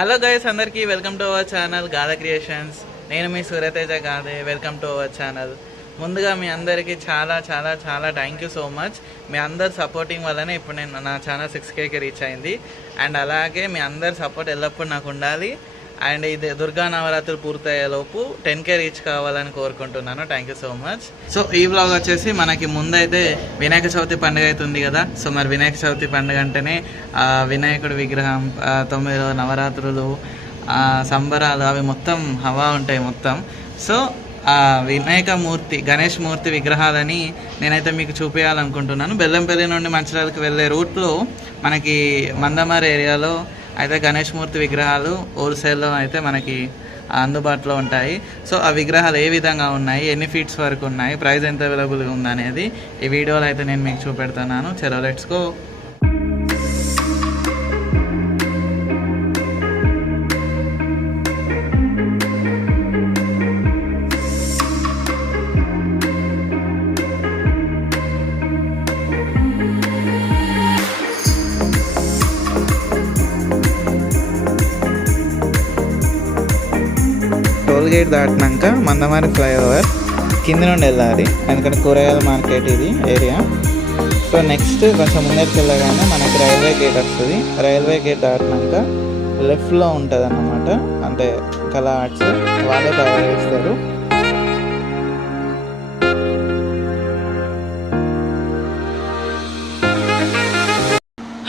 Hello guys, అందరికీ welcome to our channel Gada creations. నేను మీ సూర్యతేజ గాదే. Welcome to our channel. ముందుగా మీ అందరికీ చాలా చాలా చాలా థ్యాంక్ యూ సో మచ్. మీ అందరు సపోర్టింగ్ వల్లనే ఇప్పుడు నేను నా ఛానల్ 6Kకి రీచ్ అయింది. అండ్ అలాగే మీ అందరి సపోర్ట్ ఎల్లప్పుడూ నాకు ఉండాలి. అండ్ ఇది దుర్గా నవరాత్రులు పూర్తయ్యేలోపు 10K రీచ్ కావాలని కోరుకుంటున్నాను. Thank you so much. So ఈ వ్లాగ్ వచ్చేసి మనకి ముందైతే వినాయక చవితి పండుగ అవుతుంది కదా. సో మరి వినాయక చవితి పండుగ అంటేనే వినాయకుడి విగ్రహం, 9 నవరాత్రులు, సంబరాలు అవి మొత్తం హవా ఉంటాయి మొత్తం. సో ఆ వినాయక మూర్తి, గణేష్ మూర్తి విగ్రహాలని నేనైతే మీకు చూపించాలనుకుంటున్నాను. బెల్లంపల్లి నుండి మంచిర్యాలకు వెళ్ళే రూట్లో మనకి మందమారి ఏరియాలో అయితే గణేష్ మూర్తి విగ్రహాలు హోల్సేల్లో అయితే మనకి అందుబాటులో ఉంటాయి. సో ఆ విగ్రహాలు ఏ విధంగా ఉన్నాయి, ఎన్ని ఫీట్స్ వరకు ఉన్నాయి, ప్రైస్ ఎంత అవైలబుల్గా ఉందనేది ఈ వీడియోలో అయితే నేను మీకు చూపెడుతున్నాను. చలో లెట్స్ గో. టోల్ గేట్ దాటినాక మందమారి ఫ్లైఓవర్ కింద నుండి వెళ్ళాలి, ఎందుకంటే కూరగాయల మార్కెట్ ఇది ఏరియా. సో నెక్స్ట్ కొంచెం ముందరికి వెళ్ళగానే మనకి రైల్వే గేట్ వస్తుంది. రైల్వే గేట్ దాటినాక లెఫ్ట్లో ఉంటుంది అన్నమాట, అంటే కళా ఆర్ట్స్ వాళ్ళే తయారు చేస్తారు.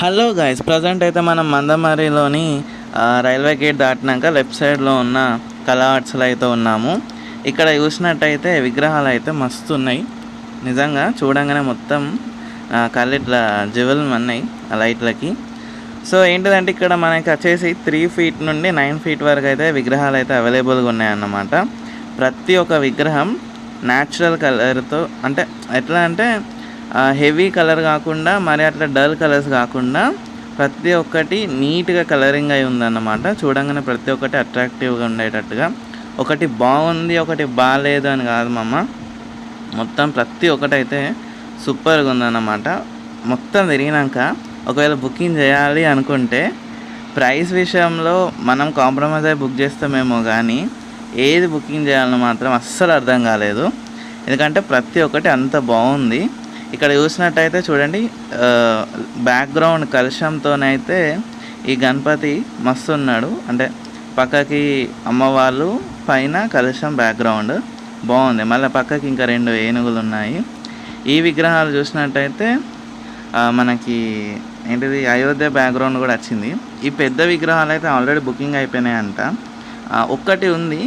హలో గైస్, ప్రజెంట్ అయితే మనం మందమారిలోని రైల్వే గేట్ దాటినాక లెఫ్ట్ సైడ్లో ఉన్న కళా ఆర్ట్స్లో అయితే ఉన్నాము. ఇక్కడ చూసినట్టయితే విగ్రహాలు అయితే మస్తు ఉన్నాయి. నిజంగా చూడంగానే మొత్తం కళ్ళు ఇట్లా జివెల్ మన్నాయి ఆ లైట్లకి. సో ఏంటిదంటే ఇక్కడ మనకి వచ్చేసి 3 ఫీట్ నుండి 9 ఫీట్ వరకు అయితే విగ్రహాలు అయితే అవైలబుల్గా ఉన్నాయన్నమాట. ప్రతి ఒక్క విగ్రహం న్యాచురల్ కలర్తో, అంటే ఎట్లా అంటే హెవీ కలర్ కాకుండా మరి అట్లా డల్ కలర్స్ కాకుండా ప్రతి ఒక్కటి నీట్గా కలరింగ్ అయి ఉందన్నమాట. చూడంగానే ప్రతి ఒక్కటి అట్రాక్టివ్గా ఉండేటట్టుగా, ఒకటి బాగుంది ఒకటి బాగాలేదు అని కాదు మమ్మ, మొత్తం ప్రతి ఒక్కటి అయితే సూపర్గా ఉందన్నమాట. మొత్తం తిరిగినాక ఒకవేళ బుకింగ్ చేయాలి అనుకుంటే ప్రైస్ విషయంలో మనం కాంప్రమైజ్ అయ్యి బుక్ చేస్తామేమో కానీ ఏది బుకింగ్ చేయాలని మాత్రం అస్సలు అర్థం కాలేదు. ఎందుకంటే ప్రతి ఒక్కటి అంత బాగుంది. ఇక్కడ చూసినట్టయితే చూడండి, బ్యాక్గ్రౌండ్ కలశంతోనైతే ఈ గణపతి మస్తు ఉన్నాడు. అంటే పక్కకి అమ్మవాళ్ళు, పైన కలశం బ్యాక్గ్రౌండ్ బాగుంది. మళ్ళీ పక్కకి ఇంకా 2 ఏనుగులు ఉన్నాయి. ఈ విగ్రహాలు చూసినట్టయితే మనకి ఏంటిది అయోధ్య బ్యాక్గ్రౌండ్ కూడా వచ్చింది. ఈ పెద్ద విగ్రహాలు అయితే ఆల్రెడీ బుకింగ్ అయిపోయినాయంట. ఒక్కటి ఉంది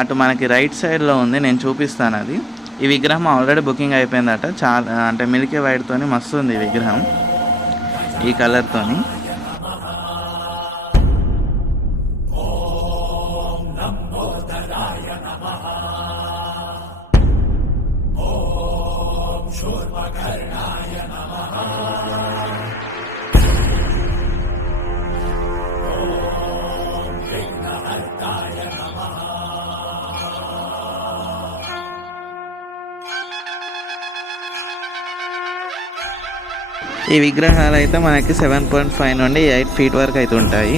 అటు మనకి రైట్ సైడ్లో ఉంది, నేను చూపిస్తాను అది. ఈ విగ్రహం ఆల్రెడీ బుకింగ్ అయిపోయిందట. చాలా అంటే మిల్కీ వైట్తోని మస్తు ఉంది ఈ విగ్రహం, ఈ కలర్తోని. ఈ విగ్రహాలు అయితే మనకి 7.5 నుండి 8 ఫీట్ వరకు అయితే ఉంటాయి.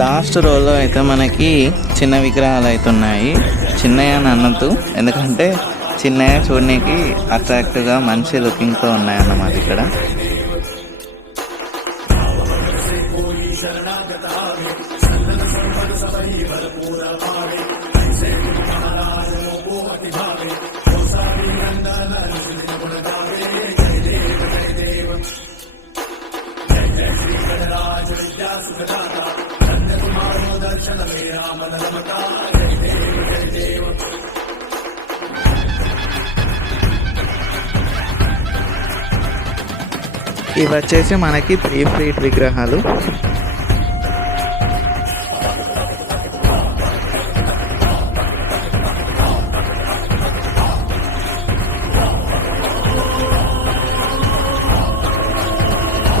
లాస్ట్ రోలో అయితే మనకి చిన్న విగ్రహాలు అయితే ఉన్నాయి. చిన్నయ్య అని అనొద్దు, ఎందుకంటే చిన్నయ్య చూడడానికి అట్రాక్టివ్గా మంచి లుకింగ్తో ఉన్నాయన్నమాట ఇక్కడ. ఇవి వచ్చేసి మనకి 3 feet విగ్రహాలు.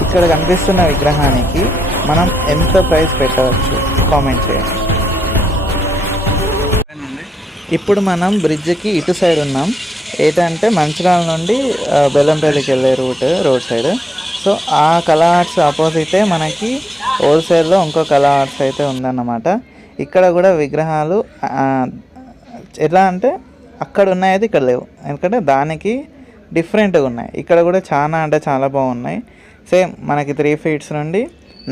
ఇక్కడ కనిపిస్తున్న విగ్రహానికి మనం ఎంత ప్రైస్ పెట్టవచ్చు కామెంట్ చేయండి. ఇప్పుడు మనం బ్రిడ్జ్కి ఇటు సైడ్ ఉన్నాం. ఏంటంటే మంచిర్యాల నుండి బెల్లంపల్లికి వెళ్ళే రోడ్ సైడ్. సో ఆ కళా ఆర్ట్స్ ఆపోజిటే మనకి హోల్సేల్లో ఇంకో కళా ఆర్ట్స్ అయితే ఉందన్నమాట. ఇక్కడ కూడా విగ్రహాలు ఎలా అంటే అక్కడ ఉన్నాయైతే ఇక్కడ లేవు, ఎందుకంటే దానికి డిఫరెంట్గా ఉన్నాయి. ఇక్కడ కూడా చాలా అంటే చాలా బాగున్నాయి. సేమ్ మనకి 3 feet నుండి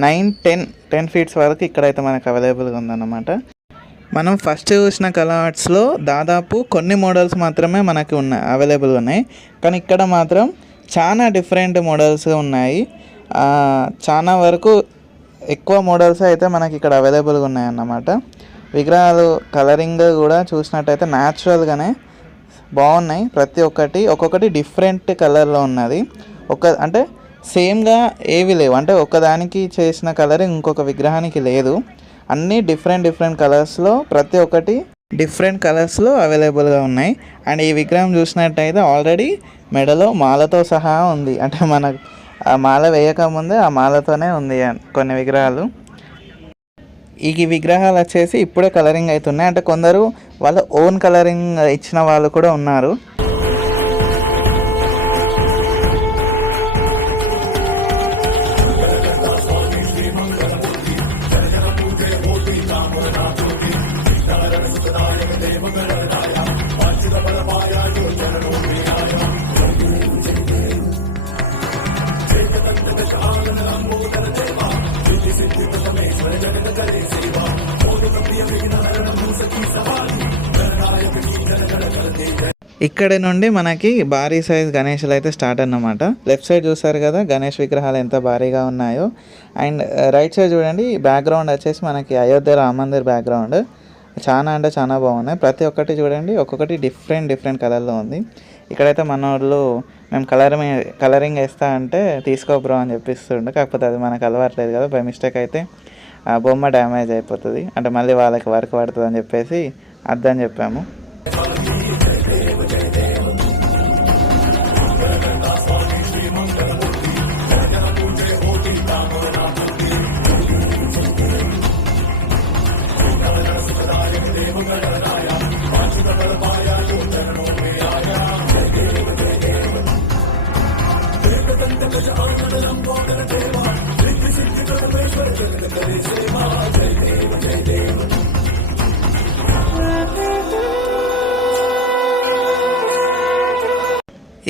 9-10 feet వరకు ఇక్కడైతే మనకు అవైలబుల్గా ఉందన్నమాట. మనం ఫస్ట్ చూసిన కళా ఆర్ట్స్లో దాదాపు కొన్ని మోడల్స్ మాత్రమే మనకి అవైలబుల్గా ఉన్నాయి. కానీ ఇక్కడ మాత్రం చాలా డిఫరెంట్ మోడల్స్ ఉన్నాయి. చాలా వరకు ఎక్కువ మోడల్స్ అయితే మనకి ఇక్కడ అవైలబుల్గా ఉన్నాయన్నమాట. విగ్రహాలు కలరింగ్ కూడా చూసినట్టయితే న్యాచురల్గానే బాగున్నాయి. ప్రతి ఒక్కొక్కటి డిఫరెంట్ కలర్లో ఉన్నది. అంటే సేమ్గా ఏవి లేవు, అంటే ఒకదానికి చేసిన కలరింగ్ ఇంకొక విగ్రహానికి లేదు. అన్నీ డిఫరెంట్ కలర్స్లో, ప్రతి ఒక్కటి డిఫరెంట్ కలర్స్లో అవైలబుల్గా ఉన్నాయి. అండ్ ఈ విగ్రహం చూసినట్టయితే ఆల్రెడీ మెడలో మాలతో సహా ఉంది. అంటే మనకు ఆ మాల వేయకముందే ఆ మాలతోనే ఉంది కొన్ని విగ్రహాలు. ఈ విగ్రహాలు వచ్చేసి ఇప్పుడే కలరింగ్ అవుతున్నాయి. అంటే కొందరు వాళ్ళ ఓన్ కలరింగ్ ఇచ్చిన వాళ్ళు కూడా ఉన్నారు. ఇక్కడ నుండి మనకి భారీ సైజ్ గణేషులు అయితే స్టార్ట్ అన్నమాట. లెఫ్ట్ సైడ్ చూసారు కదా గణేష్ విగ్రహాలు ఎంత భారీగా ఉన్నాయో. అండ్ రైట్ సైడ్ చూడండి, బ్యాక్గ్రౌండ్ వచ్చేసి మనకి అయోధ్య రామ మందిర్ బ్యాక్గ్రౌండ్. చాలా అంటే చాలా బాగున్నాయి. ప్రతి ఒక్కటి చూడండి, ఒక్కొక్కటి డిఫరెంట్ కలర్లో ఉంది. ఇక్కడైతే మన వాళ్ళు మేము కలరింగ్ వేస్తా అంటే తీసుకో బ్రో అని చెప్పిస్తుండే. కాకపోతే అది మనకు అలవాట్లేదు కదా, బై మిస్టేక్ అయితే ఆ బొమ్మ డ్యామేజ్ అయిపోతుంది. అంటే మళ్ళీ వాళ్ళకి వర్క్ పడుతుంది అని చెప్పేసి అద్దని చెప్పాము.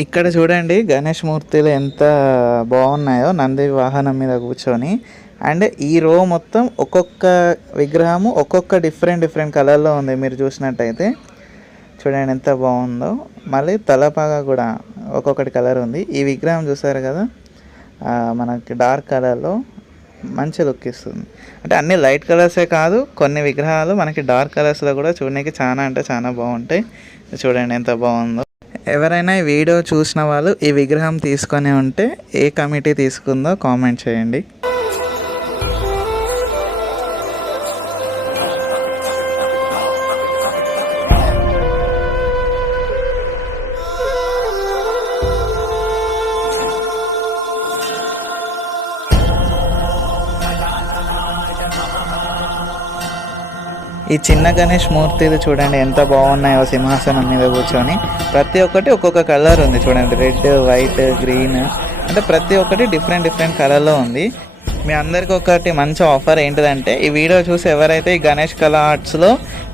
ఇక్కడ చూడండి గణేష్ మూర్తులు ఎంత బాగున్నాయో నంది వాహనం మీద కూర్చొని. అండ్ ఈ రో మొత్తం ఒక్కొక్క విగ్రహము ఒక్కొక్క డిఫరెంట్ కలర్లో ఉంది. మీరు చూసినట్టయితే చూడండి ఎంత బాగుందో. మళ్ళీ తలపాగా కూడా ఒక్కొక్కటి కలర్ ఉంది. ఈ విగ్రహం చూసారు కదా, మనకి డార్క్ కలర్లో మంచి లుక్ ఇస్తుంది. అంటే అన్ని లైట్ కలర్సే కాదు, కొన్ని విగ్రహాలు మనకి డార్క్ కలర్స్లో కూడా చూడడానికి చాలా అంటే చాలా బాగుంటాయి. చూడండి ఎంత బాగుందో. ఎవరైనా ఈ వీడియో చూసిన వాళ్ళు ఈ విగ్రహం తీసుకొని ఉంటే ఏ కమిటీ తీసుకుందో కామెంట్ చేయండి. ఈ చిన్న గణేష్ మూర్తిలు చూడండి ఎంత బాగున్నాయో సింహాసనం మీద కూర్చొని. ప్రతి ఒక్కటి ఒక్కొక్క కలర్ ఉంది చూడండి, రెడ్, వైట్, గ్రీన్, అంటే ప్రతి ఒక్కటి డిఫరెంట్ కలర్లో ఉంది. మీ అందరికీ ఒకటి మంచి ఆఫర్ ఏంటిదంటే, ఈ వీడియో చూసి ఎవరైతే ఈ గణేష్ కళా ఆర్ట్స్లో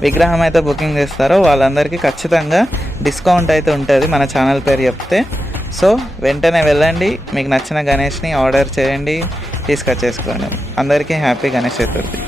విగ్రహం అయితే బుకింగ్ చేస్తారో వాళ్ళందరికీ ఖచ్చితంగా డిస్కౌంట్ అయితే ఉంటుంది మన ఛానల్ పేరు చెప్తే. సో వెంటనే వెళ్ళండి, మీకు నచ్చిన గణేష్ని ఆర్డర్ చేయండి, తీసుకొచ్చేసుకోండి. అందరికీ హ్యాపీ గణేష్ చతుర్థి.